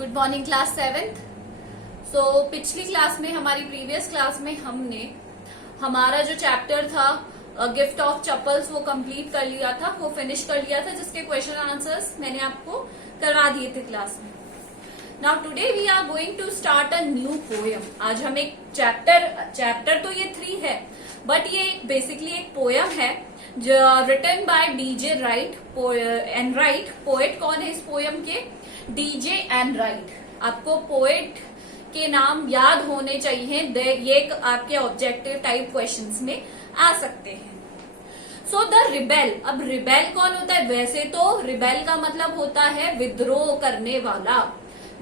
Good morning class 7th। सो पिछली class में हमारी प्रीवियस क्लास में हमने हमारा जो चैप्टर था गिफ्ट ऑफ चप्पल्स वो कंप्लीट कर लिया था, वो फिनिश कर लिया था, जिसके क्वेश्चन आंसर्स मैंने आपको करवा दिए थे क्लास में। Now today we are going to start a new poem. आज हम एक चैप्टर तो ये 3 है, बट ये बेसिकली एक पोएम है जो written by DJ Wright Enright. Poet कौन है इस पोएम के? DJ Enright. आपको पोएट के नाम याद होने चाहिए, ये आपके ऑब्जेक्टिव टाइप क्वेश्चंस में आ सकते हैं। So the rebel. अब रिबेल कौन होता है? वैसे तो रिबेल का मतलब होता है विद्रोह करने वाला,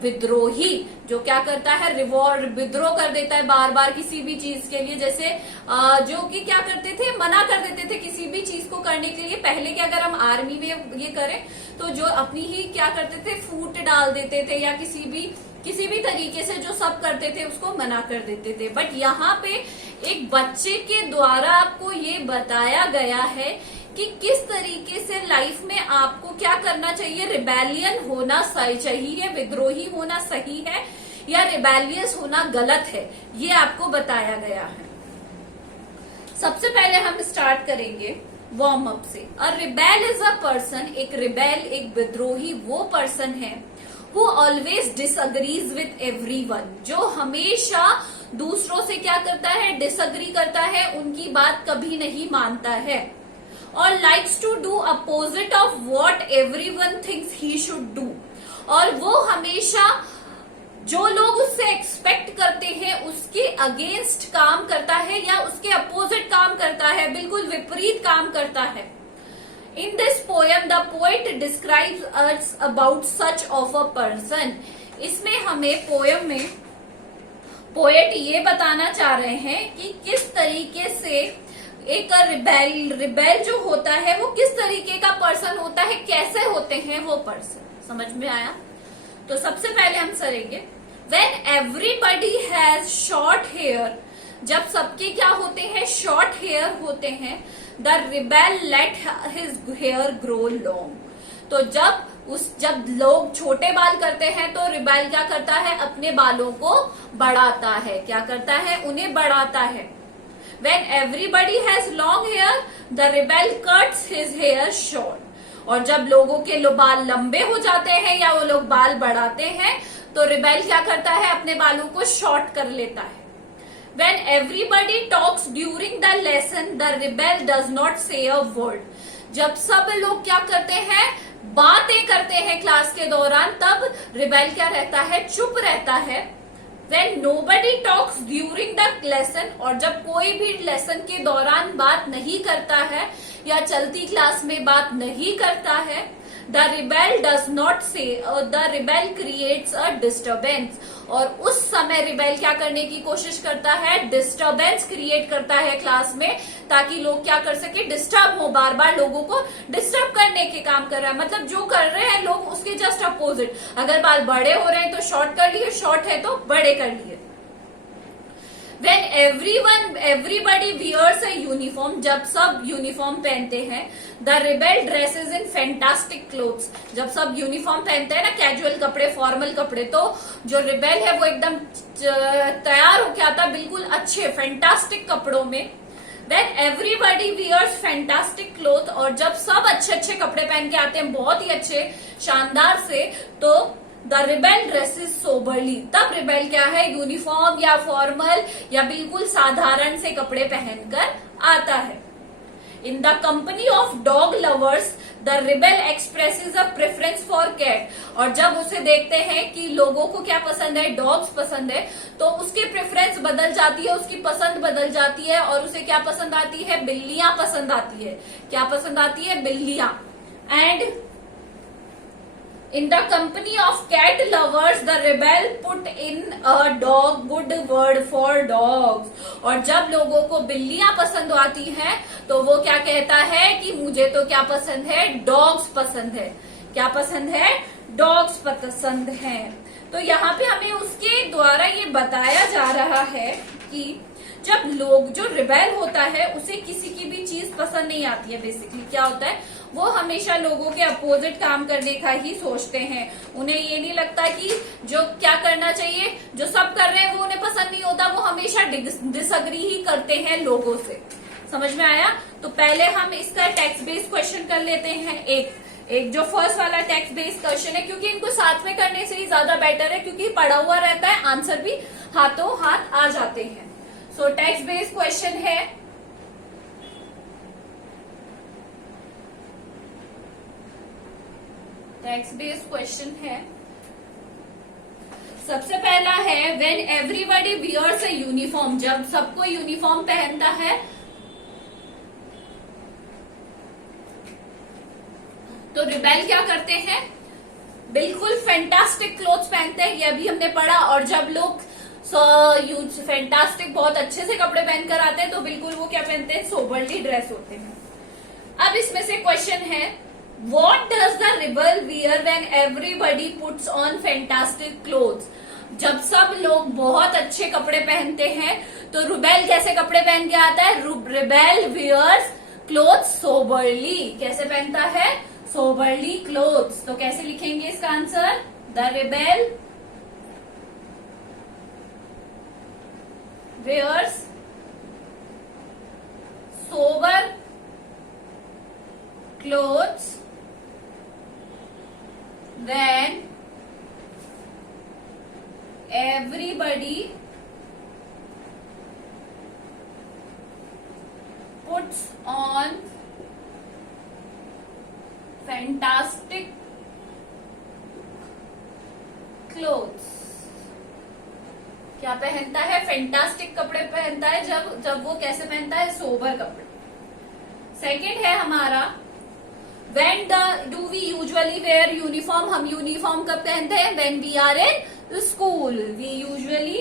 विद्रोही, जो क्या करता है, विद्रोह कर देता है बार बार किसी भी चीज के लिए। जैसे जो कि क्या करते थे, मना कर देते थे किसी भी चीज को करने के लिए। पहले के अगर हम आर्मी में ये करें तो जो अपनी ही क्या करते थे, फूट डाल देते थे या किसी भी तरीके से जो सब करते थे उसको मना कर देते थे। बट यहाँ पे एक बच्चे के द्वारा आपको ये बताया गया है कि किस तरीके से लाइफ में आपको क्या करना चाहिए। रिबेलियन होना सही चाहिए, विद्रोही होना सही है या रिबेलियस होना गलत है, ये आपको बताया गया है। सबसे पहले हम स्टार्ट करेंगे वार्म अप से। A rebel is a person, एक रिबेल, एक विद्रोही वो पर्सन है who always disagrees with everyone, जो हमेशा दूसरों से क्या करता है, डिसअग्री करता है, उनकी बात कभी नहीं मानता है। और likes to do opposite of what everyone thinks he should do, और वो हमेशा जो लोग उससे एक्सपेक्ट करते हैं उसके अगेंस्ट काम करता है या उसके अपोजिट काम करता है, बिल्कुल विपरीत काम करता है। In this poem the poet describes us about such of a person. इसमें हमें पोएम में पोएट ये बताना चाह रहे हैं कि किस तरीके से एक रिबेल जो होता है वो किस तरीके का पर्सन होता है, कैसे होते हैं वो पर्सन। समझ में आया? तो सबसे पहले हम सरेंगे When everybody has short hair, जब सबके क्या होते हैं, शॉर्ट हेयर होते हैं, the rebel let his hair grow long। तो जब लोग छोटे बाल करते हैं तो रिबेल क्या करता है, अपने बालों को बढ़ाता है। क्या करता है? उन्हें बढ़ाता है। When everybody has long hair, the rebel cuts his hair short। और जब लोगों के बाल लंबे हो जाते हैं या वो लोग बाल बढ़ाते हैं तो रिबेल क्या करता है, अपने बालों को शॉर्ट कर लेता है। When everybody talks during the lesson, the rebel does not say a word। जब सब लोग क्या करते हैं, बातें करते हैं क्लास के दौरान, तब रिबेल क्या रहता है, चुप रहता है। When nobody talks during the lesson, और जब कोई भी लेसन के दौरान बात नहीं करता है या चलती क्लास में बात नहीं करता है, the rebel does not say, the rebel creates a disturbance। और उस समय रिबेल क्या करने की कोशिश करता है, डिस्टर्बेंस क्रिएट करता है क्लास में, ताकि लोग क्या कर सके, डिस्टर्ब हो, बार बार लोगों को डिस्टर्ब करने के काम कर रहा है। मतलब जो कर रहे हैं लोग उसके जस्ट अपोजिट। अगर बाल बड़े हो रहे हैं तो शॉर्ट कर लिए, शॉर्ट है तो बड़े कर लिए। When everybody wears a uniform, जब सब यूनिफॉर्म पहनते हैं, the rebel dresses in fantastic clothes। जब सब यूनिफॉर्म पहनते हैं ना, कैजुअल कपड़े, फॉर्मल कपड़े, तो जो रिबेल है वो एकदम तैयार होके आता है बिल्कुल अच्छे फैंटास्टिक कपड़ों में। When everybody wears fantastic clothes, और जब सब अच्छे अच्छे कपड़े पहन के आते हैं, बहुत ही अच्छे शानदार से, तो द रिबेल ड्रेसेस सोबरली। तब रिबेल क्या है, यूनिफॉर्म या फॉर्मल या बिल्कुल साधारण से कपड़े पहनकर आता है। In the company of dog lovers the rebel expresses a preference for cat. और जब उसे देखते हैं कि लोगों को क्या पसंद है, डॉग्स पसंद है, तो उसकी प्रेफरेंस बदल जाती है, उसकी पसंद बदल जाती है और उसे क्या पसंद आती है, बिल्लियां पसंद आती है। क्या पसंद आती है? बिल्लियां। And In the company of cat lovers, the rebel put in a dog good word for dogs। और जब लोगों को बिल्लियां पसंद आती हैं तो वो क्या कहता है कि मुझे तो क्या पसंद है, डॉग्स पसंद है। क्या पसंद है? डॉग्स पसंद है। तो यहाँ पे हमें उसके द्वारा ये बताया जा रहा है कि जब लोग जो रिबेल होता है उसे किसी की भी चीज पसंद नहीं आती है। बेसिकली क्या होता है, वो हमेशा लोगों के अपोजिट काम करने का ही सोचते हैं। उन्हें ये नहीं लगता कि जो क्या करना चाहिए, जो सब कर रहे हैं वो उन्हें पसंद नहीं होता, वो हमेशा डिसअग्री ही करते हैं लोगों से। समझ में आया? तो पहले हम इसका टेक्स्ट बेस्ड क्वेश्चन कर लेते हैं। एक जो फर्स्ट वाला टेक्स्ट बेस्ड क्वेश्चन है, क्योंकि इनको साथ में करने से ही ज्यादा बेटर है, क्योंकि पढ़ा हुआ रहता है, आंसर भी हाथों हाथ आ जाते हैं। सो टेक्स्ट बेस्ड क्वेश्चन है, टेक्स्ट बेस्ड क्वेश्चन है, सबसे पहला है when everybody wears a uniform, जब सबको यूनिफॉर्म पहनता है तो रिबेल क्या करते हैं, बिल्कुल फैंटास्टिक क्लोथ्स पहनते हैं, ये अभी हमने पढ़ा। और जब लोग फैंटास्टिक बहुत अच्छे से कपड़े पहनकर आते हैं तो बिल्कुल वो क्या पहनते हैं, सोबरली ड्रेस होते हैं। अब इसमें से क्वेश्चन है, what does the rebel wear when everybody puts on fantastic clothes, जब सब लोग बहुत अच्छे कपड़े पहनते हैं तो रिबेल कैसे कपड़े पहन के आता है, रिबेल वियर्स क्लोथ्स सोबरली, कैसे पहनता है, सोबरली क्लोथ्स। तो कैसे लिखेंगे इसका answer, the rebel wears sober clothes when everybody puts on fantastic clothes। क्या पहनता है, फैंटास्टिक कपड़े पहनता है, जब वो कैसे पहनता है, सोबर कपड़े। सेकंड है हमारा, when do we usually wear uniform, हम यूनिफॉर्म कब पहनते हैं, when we are in school, we usually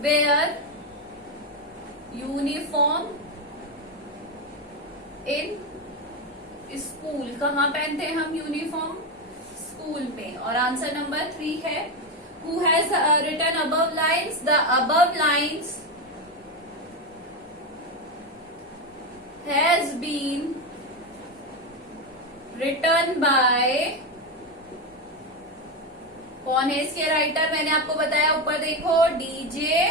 wear uniform in school, कहाँ पहनते हैं हम यूनिफॉर्म, स्कूल में। और आंसर नंबर 3 है, who has written above lines, the above lines has been written by, कौन है इसके राइटर, मैंने आपको बताया ऊपर देखो, डीजे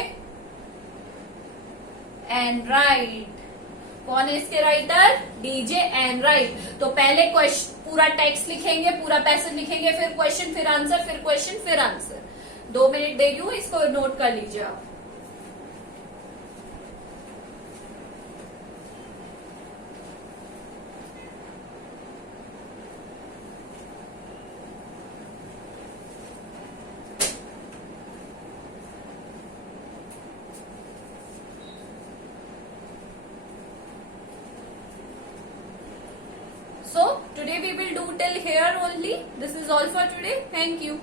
एनराइट। कौन है इसके राइटर, डीजे एनराइट। तो पहले क्वेश्चन पूरा टेक्स्ट लिखेंगे, पूरा पैसेज लिखेंगे, फिर क्वेश्चन, फिर आंसर, फिर क्वेश्चन, फिर आंसर। 2 मिनट दे दूं, इसको नोट कर लीजिए आप। So today we will do till here only. This is all for today. Thank you.